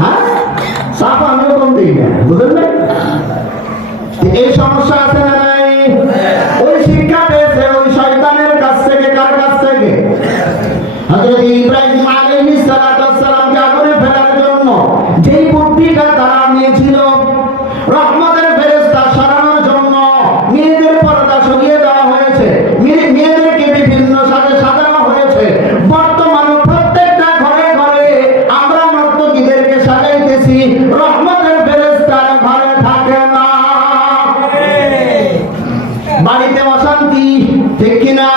হ্যাঁ, চাপ আমিও কম দিই না, বুঝলেন না? এই সমস্যা আছে না নাই? ওই শিক্ষা পেয়েছে ওই শয়তানের কাছ থেকে। কার কাছ থেকে? হযরত ইব্রাহিম আলাইহিস সালামকে আগুনে ফেলার জন্য যেই বুদ্ধিটা তারা নিয়েছিল, রহমতের ফেরেশতা সরানোর জন্য মেয়েদের পর্দা সরিয়ে দেওয়া হয়েছে, মেয়েদেরকে বিভিন্ন সাজে সাজানো হয়েছে। বর্তমানে প্রত্যেকটা ঘরে ঘরে আমরা নর্তকীদেরকে সাজাইতেছি, রহমতের ফেরেশতার ঘরে থাকে না। বাড়িতে অশান্তি, ঠিক কিনা?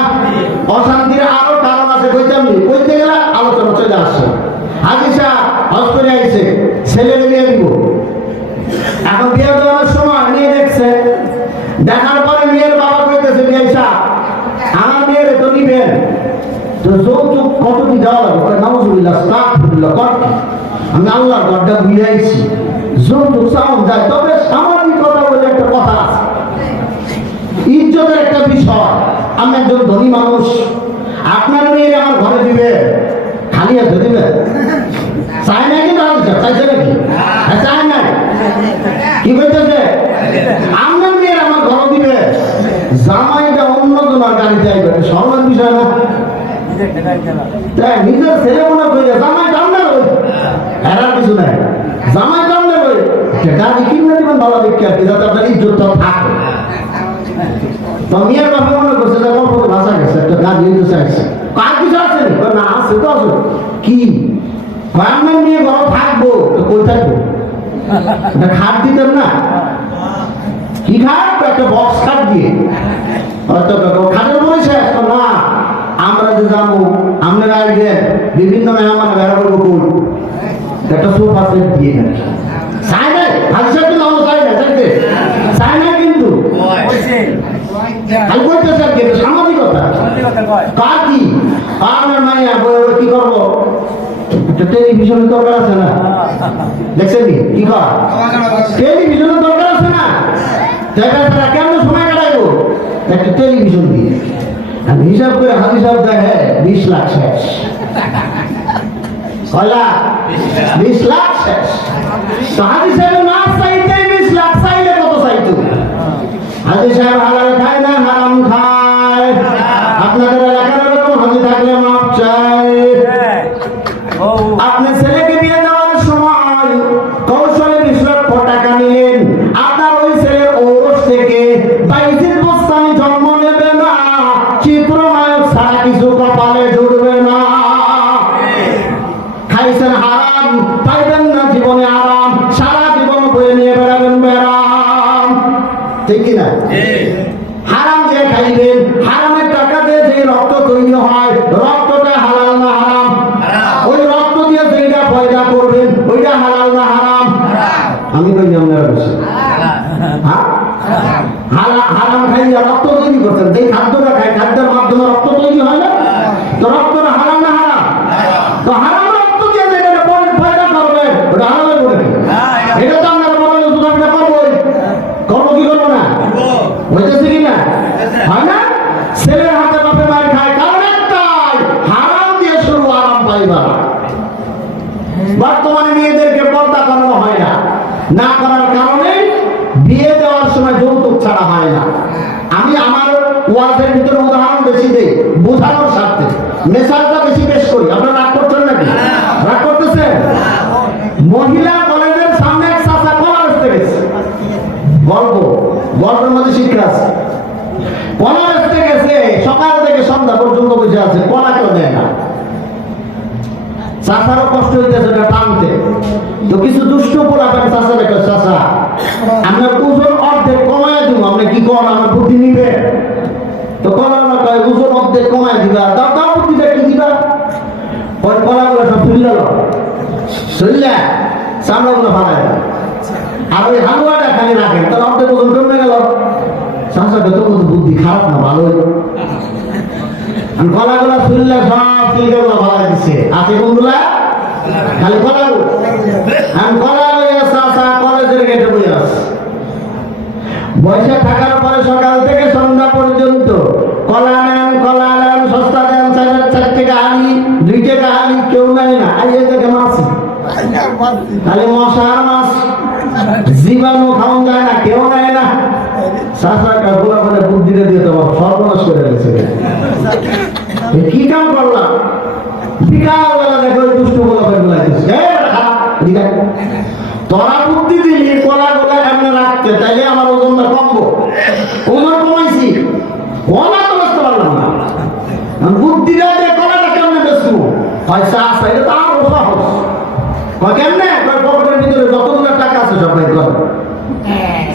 অশান্তির আরো কারণ আছে, কইতে গেলে আলোচনা চলে আসছে। হাজী সাহেব হজ করে আইছে, ছেলে বিয়ে দিব। এখন বিয়ে দেওয়ার সময় নিয়ে দেখছে, দেখার পরে মেয়ের বাবা কইতেছে, বিয়ে সাহেব আমার মেয়ের তো নিবেন, তো যৌতুক কত কি দেওয়া লাগবে? নাউজুবিল্লাহ, আস্তাগফিরুল্লাহ, কত? আমি আল্লাহর ঘরটা ঘুরে আইছি, যৌতুক চাওয়া যায়, তবে সামাজিকতা বলে একটা কথা আছে, ইজ্জতের একটা বিষয়। আমি একজন ধনী মানুষ, আপনার মেয়ে আমার ঘরে দিবে, খালি হাতে দিবে? চাই না কি? চাইছে নাকি? চাই না, কি করতেছে? আপনার মেয়ে আমার ঘরে দিবে, জামাইটা অন্য জনের গাড়ি চাইবে, সরকার বিষয় না। নিজের ছেলে মনে করে জামাই কামনা রই, এরার কিছু নাই, জামাই কামনা রই, গাড়ি কিনে দিবেন ভালো দেখে আর কি, যাতে আপনার ইজ্জতটা থাকে। তো মেয়ের বাবা মনে করছে যে গল্প ভাষা গেছে, একটা গাছ দিতে চাইছে, কার কিছু আছে না? আছে তো, আছে কি? আপনার মেয়ে ঘর থাকবো, তো কই থাকবো? খাট দিতেন না? কি খাট? একটা বক্স খাট দিয়ে খাটের বলেছে না, আমরা যে যাবো আপনারা আইডেন বিভিন্ন মেহমান বেড়া করবো, কোন একটা সোফা সেট দিয়ে দেন। চাই নাই হাজি সাহেব, কিন্তু আমরা চাই না, চাইতে চাই না, কিন্তু সামাজিকতা কার কি? আপনার মাইয়া কি করবো? টেলিভিশনের দরকার আছে না? দেখছেন কি কর? টেলিভিশনের দরকার আছে না? তারা কেমন সময় কাটাইবো? একটা টেলিভিশন দিয়ে হিসাব করে হাজি সাহেব দেখে 20 লাখ শেষ, 20 লাখ শেষ। তো হাজি সাহেব না চাইতে 20 লাখ চাইলে কত চাইতো? হাজি সাহেব হালাল খায় না হারাম খায়? আপনাদের এলাকার এরকম হাজি থাকলে মাপ চাই। আপনি ছেলেকে বিয়ে দেওয়ার সময় কৌশলে 20 লক্ষ টাকা নিলেন, আপনার ওই ছেলের ঔরস থেকে বাইজিদ বোস্তানি জন্ম নেবে না, চিত্রনায়ক ছাড়া কিছু কপালে জুড়বে না। খাইছেন হারাম, পাইবেন না জীবনে আরাম, সারা জীবন বয়ে নিয়ে বেড়াবেন বেড়াম, ঠিক কিনা? হারাম দিয়ে খাইবেন, হারামের টাকা দিয়ে যে রক্ত তৈরি হয়, রক্তটা হালাল না হারাম? ওই রক্ত দিয়ে যেটা পয়দা করবেন, ওইটা হালাল না হারাম? আমি কই আপনারা বসে হারাম খাইয়া রক্ত তৈরি করছেন, যে খাদ্যটা খায়, খাদ্যের মাধ্যমে রক্ত তৈরি হয় না? তো রক্তটা হারাম না হারাম? তো হারাম রক্ত দিয়ে যেটা পয়দা করবে, ওটা হারামে পড়ে। এটা তো আপনারা বলেন সুতরাং করবোই, করবো কি করবো না? হইতেছে কি না? হয় না? ছেলের হাতে বাপে মায়ের খায়, কারণ একটাই, হারাম দিয়ে শুরু, আরাম পাইবা। বর্তমানে মেয়েদেরকে পর্দা করানো হয় না, না করার কারণে বিয়ে দেওয়ার সময় যৌতুক ছাড়া হয় না। আমি আমার ওয়ার্ডের ভিতরে উদাহরণ বেশি দেই বোঝানোর স্বার্থে, মেসাজটা বেশি পেশ করি। আপনারা রাগ করছেন নাকি? রাগ করতেছেন? মহিলা কলেজের সামনে এক চাচা কলা বেচতে গেছে, গল্পের মধ্যে শিক্ষা আছে। কলা বেচতে গেছে, সকাল থেকে সন্ধ্যা পর্যন্ত বসে আছে, কলা কেউ দেয় না। চাচারও কষ্ট হইতেছে এটা টানতে, তো কিছু দুষ্ট পোলাপান চাচা দেখে, চাচা আপনার ওজন অর্ধেক কমায় দিব, আপনি কি করেন? আমার বুদ্ধি নিবে? তো কলা না কয় ওজন অর্ধেক কমায় দিবা, তাও তাও বুদ্ধিটা কি দিবা? ওই কলাগুলো সব চুল্লা চুল্লা চামড়াগুলো ফাটায়, আর ওই হালুয়াটা খালি রাখেন, তাহলে অর্ধেক ওজন কমে গেল। চাচাকে তো বুদ্ধি খারাপ না, ভালোই। কলাগুলো চুল্লা সব চিলকাগুলো ফালাই দিচ্ছে, আছে কোনগুলা? খালি কলাগুলো। আমি কলা লইয়া চাচা কলেজের গেটে বসে আছে, বসে থাকার পরে সকাল থেকে সন্ধ্যা পর্যন্ত কলা নেন, কলা নেন, সস্তা দেন, 4 টাকা আনি, 2 টাকা আনি, কেউ নেয় না। আইয়ে দেখে মাছি খালি মশার মাছ, জীবাণু খাওয়া যায় না, কেউ নেয় না। চাচা কাকুরা বলে বুদ্ধিটা দিয়ে তোমার সর্বনাশ করে গেছে। কি কাম করলাম? বিকালবেলা দেখো দুষ্ট তোরা বুদ্ধি দিলি কলা গোলা এমনি রাখতে, তাইলে আমার ওজনটা কমবো। ওজন কমাইছি, কলা তো বেচতে পারলাম না। বুদ্ধিটা দিয়ে কলাটা কেমনে বেচবো? পয়সা আছে, এটা তো আরো সহজ। কেমনে? পকেটের ভিতরে যতগুলো টাকা আছে সব বাই কর।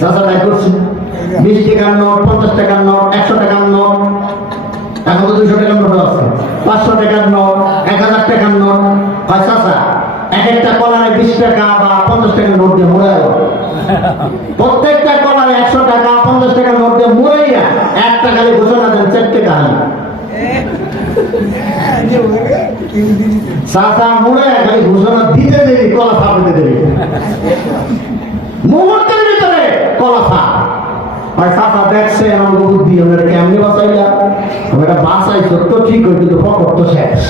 চাচা তাই করছি, 20 টাকার নোট, 50 টাকার নোট, 100 টাকার নোট, এখন তো 200 টাকার নোট আছে, 500 টাকার নোট, 1000 টাকার নোট। চাচা এক একটা কলারে 20 টাকা বা 50 টাকার নোট দিয়ে মুড়ে গেল। প্রত্যেকটা কলারে 100 টাকা 50 টাকার নোট দিয়ে মুড়াইয়া একটা খালি ঘোষণা দেন 4 টাকা হানি। চাচা মুড়ে খালি ঘোষণা দিতে দেরি, কলা ফাঁপতে দেরি, মুহূর্তের ভিতরে কলা ফাঁপ। আর চাচা দেখছে আমার বুদ্ধি, আমরা কেমনি বাঁচাইলা? আমরা বাঁচাই সত্য ঠিক হয়, কিন্তু পকট তো শেষ।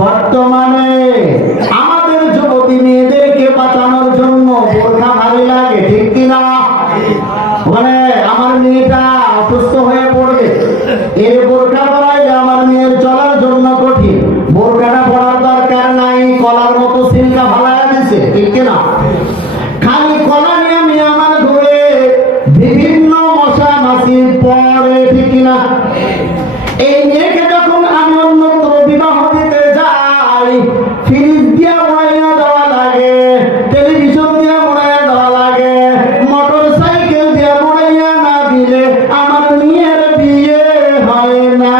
বর্তমানে আমাদের যুবতী মেয়েদেরকে বাঁচানোর জন্য বোরখা ভারী লাগে, ঠিক কিনা? মানে আমার মেয়েটা অসুস্থ হয়ে পড়বে, এর বোরখা পরাইলে আমার মেয়ের চলার জন্য কঠিন, বোরখাটা পরার দরকার নাই, কলার মতো সিল্কা ভালাইয়া দিছে, ঠিক কিনা? খালি কলা নিয়ে আমি আমার ঘুরে বিভিন্ন মশা মাছি পড়ে, ঠিক কিনা? এই মেয়েকে যখন আমি অন্যত্র বিবাহ দিতে যাই, ফ্রিজ দিয়ে মোড়াইয়া দেওয়া লাগে, টেলিভিশন দিয়ে মোড়াইয়া দেওয়া লাগে, মোটর সাইকেল দিয়ে মোড়াইয়া না দিলে আমার মেয়ের বিয়ে হয় না।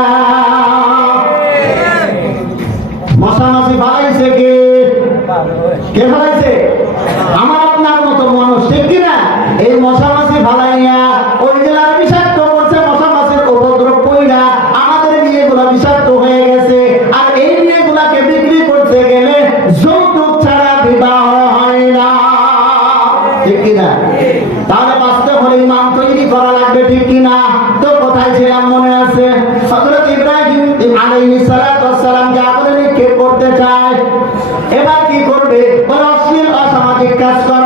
মশা মাছি ভালাইছে কে? কে ভালাইছে? আমার আপনার মতো মানুষ, ঠিক কিনা? এই মশা মাছি ভালাইয়া ওই জেলার বিষাক্ত করছে, মশা মাছির উপদ্রব কইরা আমাদের বিয়েগুলা বিষাক্ত হয়ে গেছে। আর এই বিয়েগুলাকে বিক্রি করতে গেলে যৌতুক ছাড়া বিবাহ হয় না, ঠিক কিনা? তাহলে বাঁচতে হলে ইমান তৈরি করা লাগবে, ঠিক কিনা? তো কোথায় ছিলাম মনে আছে? হযরত ইব্রাহিম আলাইহিস সালাতু ওয়াস সালামকে আগুনে নিক্ষেপ করতে চায়। এবার কি করবে? বলে অশ্লীল অসামাজিক কাজ করা